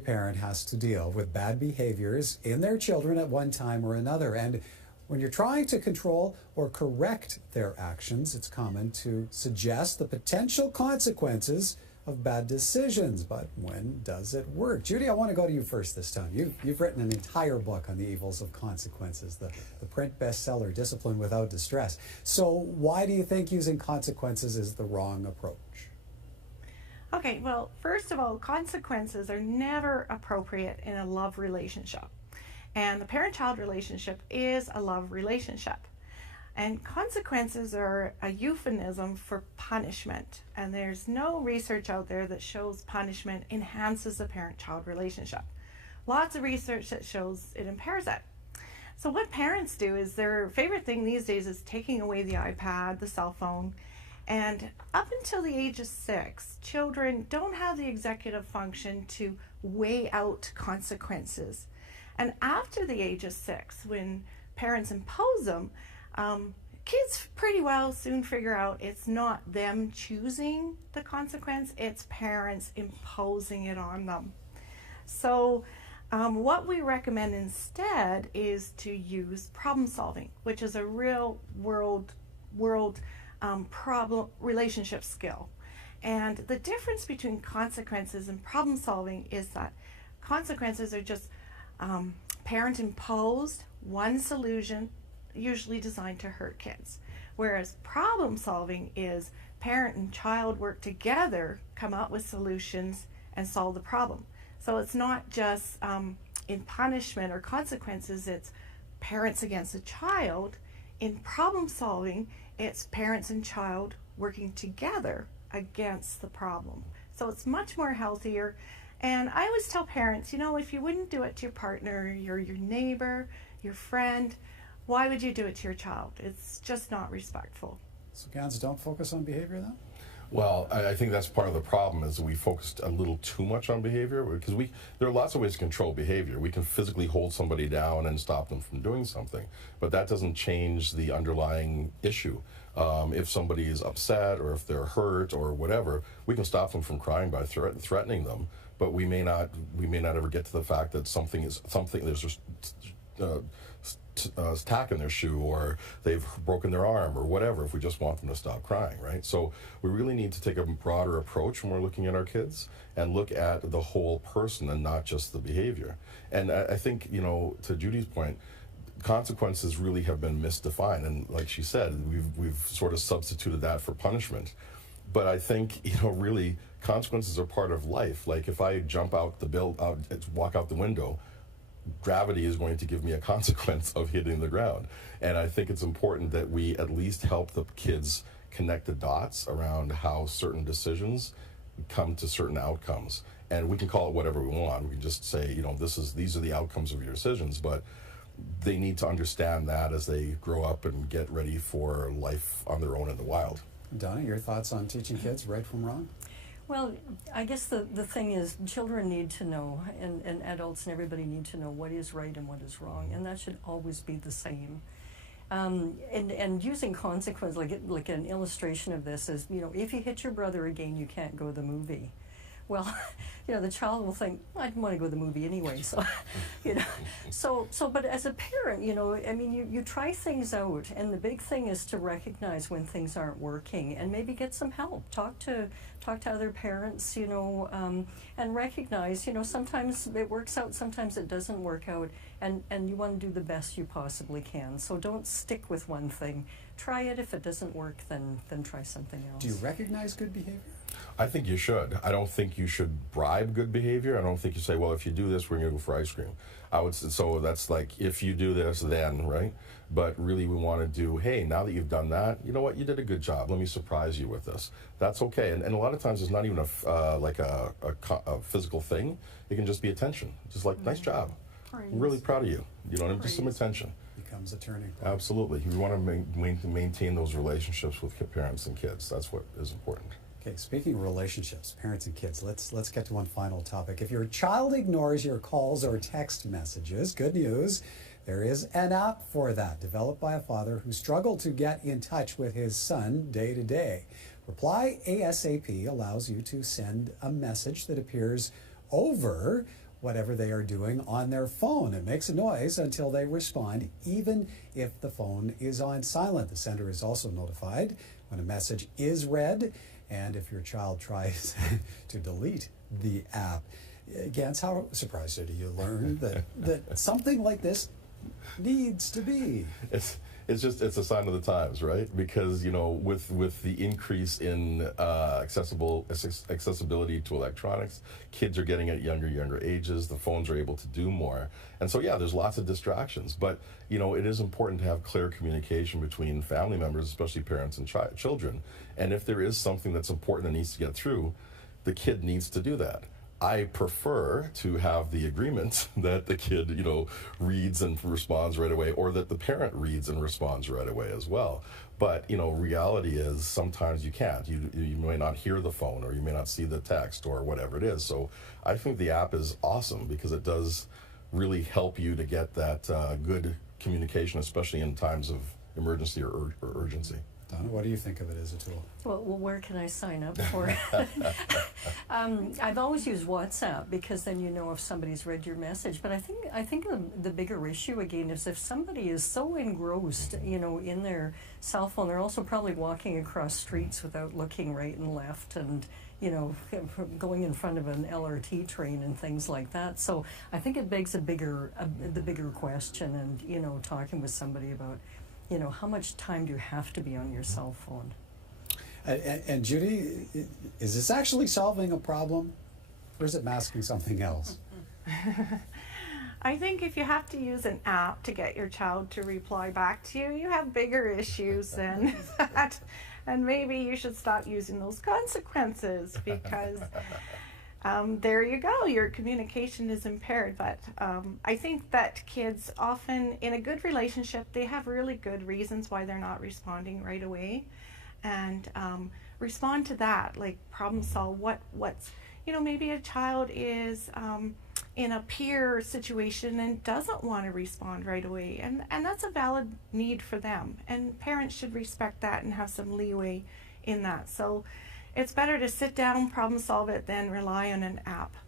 Parent has to deal with bad behaviors in their children at one time or another. And when you're trying to control or correct their actions, it's common to suggest the potential consequences of bad decisions. But when does it work? Judy, I want to go to you first this time. You've written an entire book on the evils of consequences, the print bestseller, Discipline Without Distress. So why do you think using consequences is the wrong approach? Okay, well, first of all, consequences are never appropriate in a love relationship. And the parent-child relationship is a love relationship. And consequences are a euphemism for punishment. And there's no research out there that shows punishment enhances the parent-child relationship. Lots of research that shows it impairs it. So what parents do is their favorite thing these days is taking away the iPad, the cell phone. And up until the age of 6, children don't have the executive function to weigh out consequences. And after the age of 6, when parents impose them, kids pretty well soon figure out it's not them choosing the consequence, it's parents imposing it on them. So what we recommend instead is to use problem solving, which is a real world problem relationship skill. And the difference between consequences and problem solving is that consequences are just parent imposed, one solution, usually designed to hurt kids. Whereas problem solving is parent and child work together, come up with solutions and solve the problem. So it's not just in punishment or consequences, it's parents against the child. In problem solving, it's parents and child working together against the problem. So it's much more healthier. And I always tell parents, you know, if you wouldn't do it to your partner, your neighbor, your friend, why would you do it to your child? It's just not respectful. So Gans, don't focus on behavior then? Well, I think that's part of the problem is we focused a little too much on behavior because there are lots of ways to control behavior. We can physically hold somebody down and stop them from doing something, but that doesn't change the underlying issue. If somebody is upset or if they're hurt or whatever, we can stop them from crying by threatening them, but we may not ever get to the fact that there's just tack in their shoe or they've broken their arm or whatever if we just want them to stop crying, right? So we really need to take a broader approach when we're looking at our kids and look at the whole person and not just the behavior. And I think, you know, to Judy's point, consequences really have been misdefined, and like she said, we've sort of substituted that for punishment. But I think, you know, really consequences are part of life. Like if I jump out walk out the window, gravity is going to give me a consequence of hitting the ground. And I think it's important that we at least help the kids connect the dots around how certain decisions come to certain outcomes. And we can call it whatever we want. We can just say, you know, these are the outcomes of your decisions, but they need to understand that as they grow up and get ready for life on their own in the wild. Donna, your thoughts on teaching kids right from wrong? Well, I guess the thing is children need to know, and adults and everybody need to know what is right and what is wrong, and that should always be the same. And using consequence, like an illustration of this is, you know, if you hit your brother again, you can't go to the movie. Well, you know, the child will think, well, I didn't want to go to the movie anyway, so, you know. But as a parent, you know, I mean, you try things out, and the big thing is to recognize when things aren't working and maybe get some help. Talk to other parents, you know, and recognize, you know, sometimes it works out, sometimes it doesn't work out, and you want to do the best you possibly can. So don't stick with one thing. Try it. If it doesn't work, then try something else. Do you recognize good behavior? I think you should. I don't think you should bribe good behavior. I don't think you say, well, if you do this, we're going to go for ice cream. So that's like, if you do this, then, right? But really we want to do, hey, now that you've done that, you know what, you did a good job. Let me surprise you with this. That's okay. And a lot of times it's not even a physical thing. It can just be attention. Just like, nice job. I'm really proud of you. You know, just some attention. Becomes a turning point. Absolutely. You want to maintain those relationships with parents and kids. That's what is important. Okay, speaking of relationships, parents and kids, let's get to one final topic. If your child ignores your calls or text messages, good news, there is an app for that, developed by a father who struggled to get in touch with his son day to day. Reply ASAP allows you to send a message that appears over whatever they are doing on their phone. It makes a noise until they respond, even if the phone is on silent. The sender is also notified when a message is read, and if your child tries to delete the app. Gans, how surprised are you learn that something like this needs to be? It's a sign of the times, right? Because, you know, with the increase in accessibility to electronics, kids are getting at younger ages, the phones are able to do more. And so, yeah, there's lots of distractions. But, you know, it is important to have clear communication between family members, especially parents and children. And if there is something that's important that needs to get through, the kid needs to do that. I prefer to have the agreement that the kid, you know, reads and responds right away, or that the parent reads and responds right away as well. But, you know, reality is sometimes you can't. You may not hear the phone, or you may not see the text, or whatever it is. So I think the app is awesome because it does really help you to get that good communication, especially in times of emergency or urgency. Donna, what do you think of it as a tool? Well, where can I sign up for it? I've always used WhatsApp because then you know if somebody's read your message. But I think the bigger issue again is if somebody is so engrossed, you know, in their cell phone, they're also probably walking across streets without looking right and left, and you know, going in front of an LRT train and things like that. So I think it begs the bigger question, and you know, talking with somebody about, you know, how much time do you have to be on your cell phone? And Judy, is this actually solving a problem, or is it masking something else? I think if you have to use an app to get your child to reply back to you, you have bigger issues than that. And maybe you should stop using those consequences, because there you go, your communication is impaired. But I think that kids often, in a good relationship, they have really good reasons why they're not responding right away. And respond to that, like problem solve what's, you know, maybe a child is in a peer situation and doesn't want to respond right away. And that's a valid need for them. And parents should respect that and have some leeway in that. So it's better to sit down, problem solve it, than rely on an app.